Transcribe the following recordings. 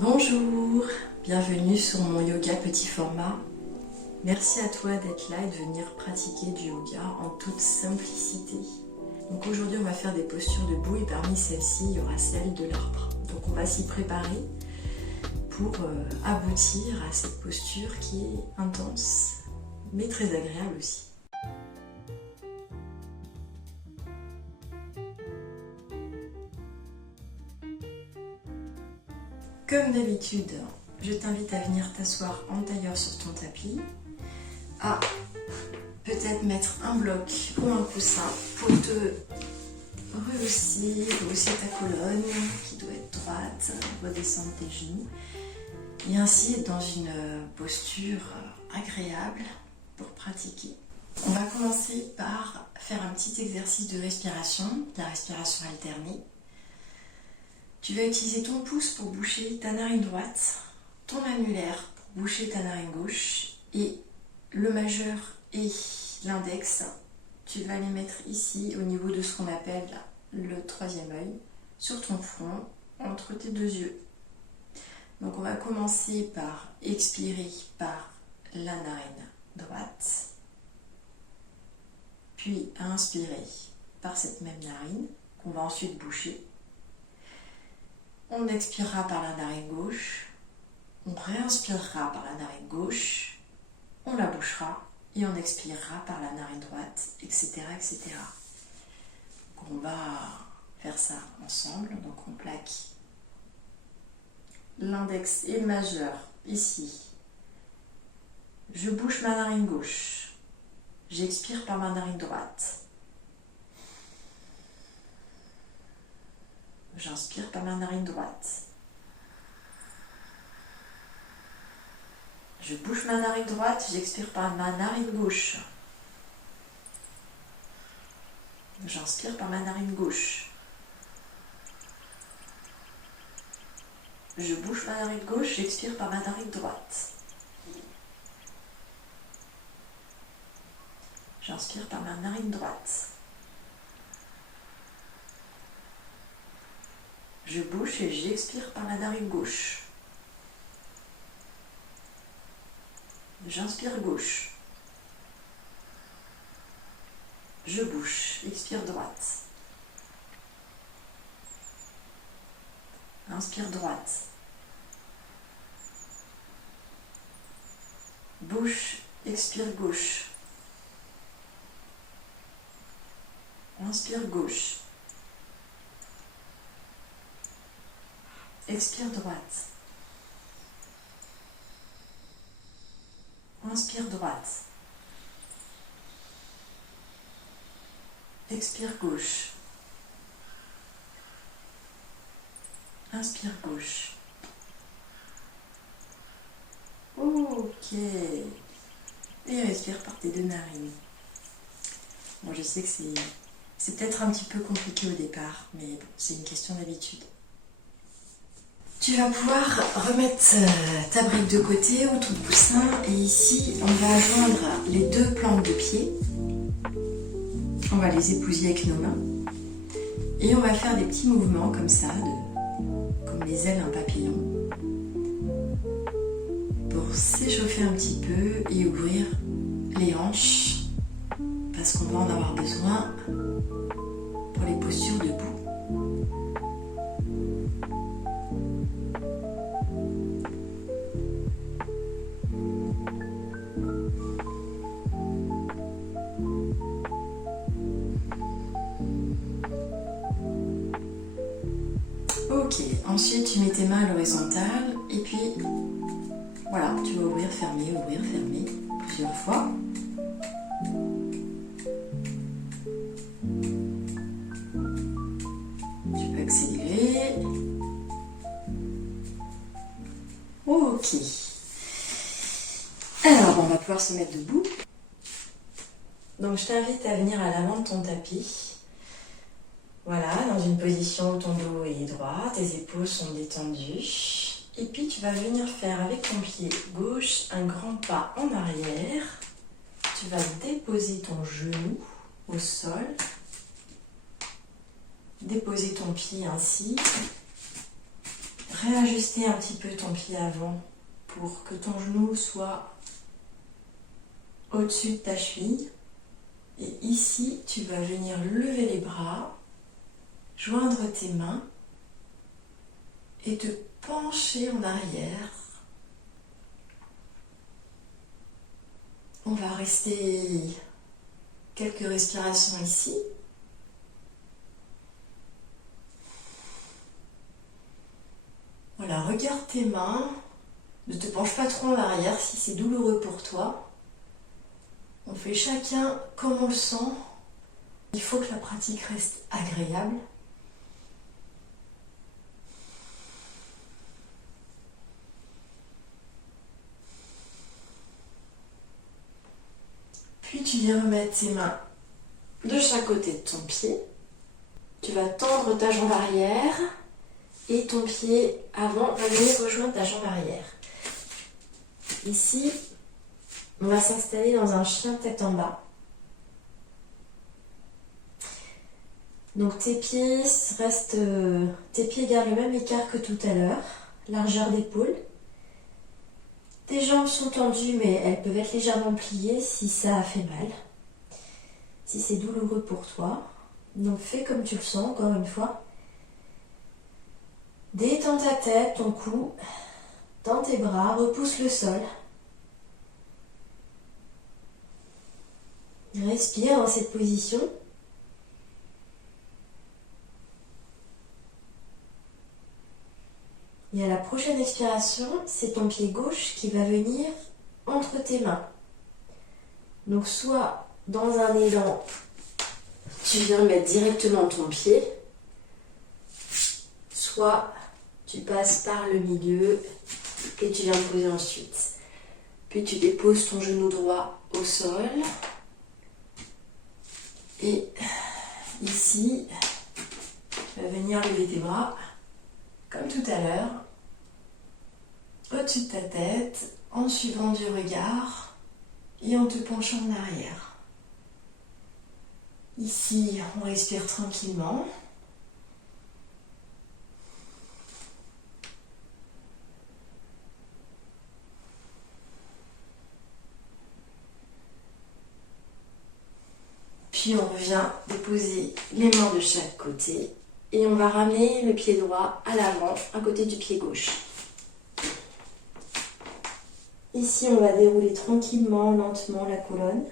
Bonjour, bienvenue sur mon yoga petit format. Merci à toi d'être là et de venir pratiquer du yoga en toute simplicité. Donc aujourd'hui on va faire des postures debout et parmi celles-ci il y aura celle de l'arbre. Donc on va s'y préparer pour aboutir à cette posture qui est intense mais très agréable aussi. Comme d'habitude, je t'invite à venir t'asseoir en tailleur sur ton tapis, à peut-être mettre un bloc ou un coussin pour te rehausser ta colonne qui doit être droite, redescendre tes genoux et ainsi être dans une posture agréable pour pratiquer. On va commencer par faire un petit exercice de respiration, la respiration alternée. Tu vas utiliser ton pouce pour boucher ta narine droite, ton annulaire pour boucher ta narine gauche et le majeur et l'index, tu vas les mettre ici au niveau de ce qu'on appelle le troisième œil, sur ton front, entre tes deux yeux. Donc on va commencer par expirer par la narine droite, puis inspirer par cette même narine qu'on va ensuite boucher. On expirera par la narine gauche, on réinspirera par la narine gauche, on la bouchera et on expirera par la narine droite, etc. etc. Donc on va faire ça ensemble, donc on plaque l'index et le majeur ici. Je bouche ma narine gauche, j'expire par ma narine droite. J'inspire par ma narine droite. Je bouche ma narine droite, j'expire par ma narine gauche. J'inspire par ma narine gauche. Je bouche ma narine gauche, j'expire par ma narine droite. J'inspire par ma narine droite. Je bouche et j'expire par la narine gauche. J'inspire gauche. Je bouche, expire droite. Inspire droite. Bouche, expire gauche. Inspire gauche. Expire droite. Inspire droite. Expire gauche. Inspire gauche. Ok. Et respire par tes deux narines. Bon, je sais que c'est peut-être un petit peu compliqué au départ, mais bon, c'est une question d'habitude. Tu vas pouvoir remettre ta brique de côté ou ton coussin et ici on va joindre les deux plantes de pied. On va les épousiller avec nos mains et on va faire des petits mouvements comme ça, comme les ailes d'un papillon, pour s'échauffer un petit peu et ouvrir les hanches parce qu'on va en avoir besoin pour les postures debout. Ok, ensuite tu mets tes mains à l'horizontale et puis voilà, tu vas ouvrir, fermer plusieurs fois. Tu peux accélérer. Ok. Alors on va pouvoir se mettre debout. Donc je t'invite à venir à l'avant de ton tapis. Voilà, dans une position où ton dos est droit, tes épaules sont détendues. Et puis tu vas venir faire avec ton pied gauche un grand pas en arrière. Tu vas déposer ton genou au sol. Déposer ton pied ainsi. réajuster un petit peu ton pied avant pour que ton genou soit au-dessus de ta cheville. Et ici, tu vas venir lever les bras, joindre tes mains et te pencher en arrière. On va rester quelques respirations ici. Voilà, regarde tes mains. Ne te penche pas trop en arrière si c'est douloureux pour toi. On fait chacun comme on le sent. Il faut que la pratique reste agréable. Puis tu viens remettre tes mains de chaque côté de ton pied. Tu vas tendre ta jambe arrière et ton pied avant va venir rejoindre ta jambe arrière. Ici, on va s'installer dans un chien tête en bas. Donc tes pieds gardent le même écart que tout à l'heure, largeur d'épaule. Tes jambes sont tendues, mais elles peuvent être légèrement pliées si ça a fait mal, si c'est douloureux pour toi. Donc fais comme tu le sens, encore une fois. Détends ta tête, ton cou, tends tes bras, repousse le sol. Respire dans cette position. Et à la prochaine expiration, c'est ton pied gauche qui va venir entre tes mains. Donc soit dans un élan, tu viens mettre directement ton pied, soit tu passes par le milieu et tu viens poser ensuite. Puis tu déposes ton genou droit au sol. Et ici, tu vas venir lever tes bras. Comme tout à l'heure, au-dessus de ta tête, en suivant du regard et en te penchant en arrière. Ici, on respire tranquillement. Puis on revient déposer les mains de chaque côté. Et on va ramener le pied droit à l'avant, à côté du pied gauche. Ici, on va dérouler tranquillement, lentement la colonne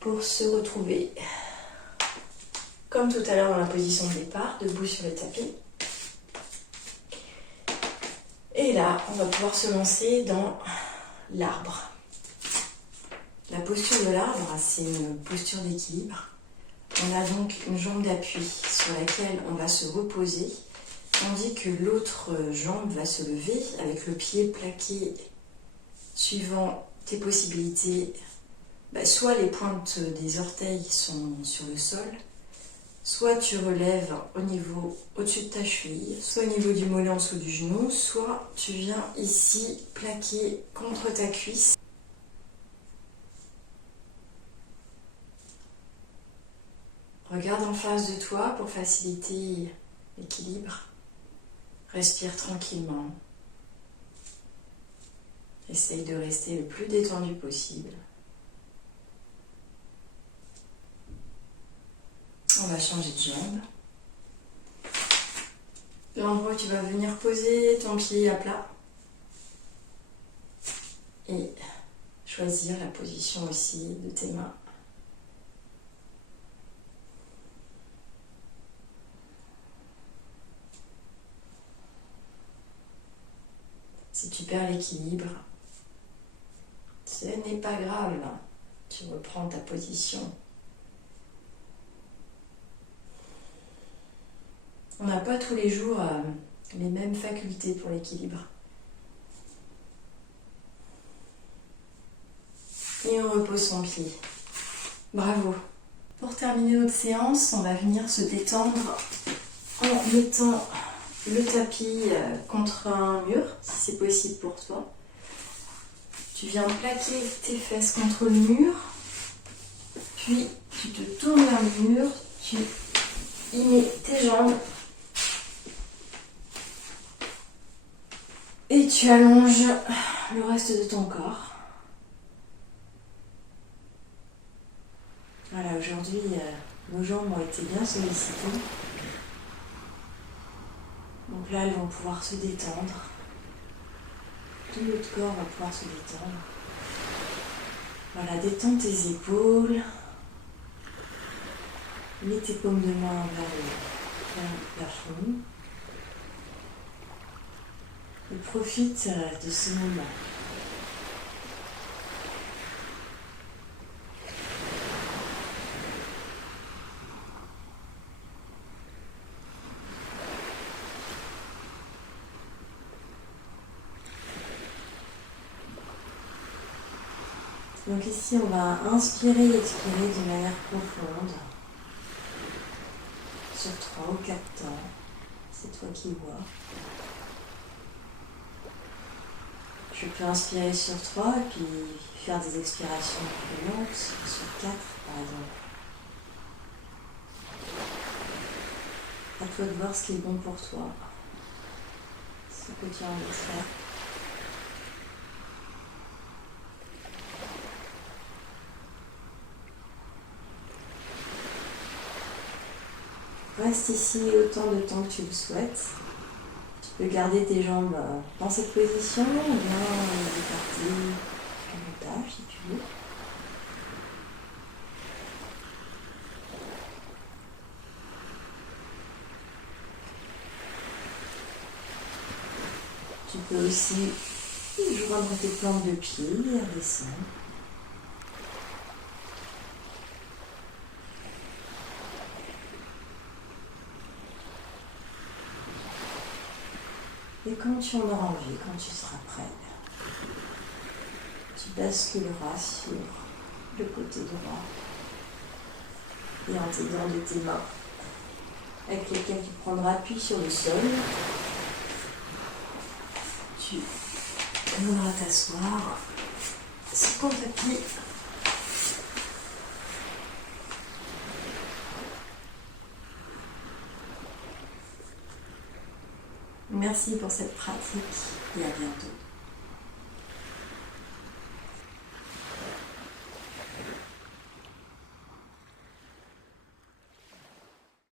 pour se retrouver comme tout à l'heure dans la position de départ, debout sur le tapis. Et là, on va pouvoir se lancer dans l'arbre. La posture de l'arbre, c'est une posture d'équilibre. On a donc une jambe d'appui sur laquelle on va se reposer, tandis que l'autre jambe va se lever avec le pied plaqué suivant tes possibilités. Soit les pointes des orteils sont sur le sol, soit tu relèves au-dessus de ta cheville, soit au niveau du mollet en dessous du genou, soit tu viens ici plaquer contre ta cuisse. Regarde en face de toi pour faciliter l'équilibre. Respire tranquillement. Essaye de rester le plus détendu possible. On va changer de jambe. L'endroit où tu vas venir poser ton pied à plat. Et choisir la position aussi de tes mains. Si tu perds l'équilibre, ce n'est pas grave, tu reprends ta position. On n'a pas tous les jours les mêmes facultés pour l'équilibre. Et on repose son pied. Bravo. Pour terminer notre séance, on va venir se détendre en mettant le tapis contre un mur, si c'est possible pour toi. Tu viens plaquer tes fesses contre le mur, puis tu te tournes vers le mur, tu y mets tes jambes Et tu allonges le reste de ton corps. Voilà, aujourd'hui, nos jambes ont été bien sollicitées. Donc là, elles vont pouvoir se détendre. Tout notre corps va pouvoir se détendre. Voilà, détends tes épaules. Mets tes paumes de main vers le plafond. Et profite de ce moment. Donc ici, on va inspirer et expirer de manière profonde. Sur 3 ou 4 temps. C'est toi qui vois. Je peux inspirer sur 3 et puis faire des expirations plus lentes sur 4 par exemple. À toi de voir ce qui est bon pour toi. Ce que tu as envie de faire. Reste ici autant de temps que tu le souhaites. Tu peux garder tes jambes dans cette position ou bien les écarter davantage si tu veux. Tu peux aussi joindre tes plantes de pied et redescendre. Et quand tu en auras envie, quand tu seras prêt, tu basculeras sur le côté droit et en t'aidant de tes mains avec lesquelles tu prendras appui sur le sol, tu viendras t'asseoir sur ton tapis. Merci pour cette pratique et à bientôt.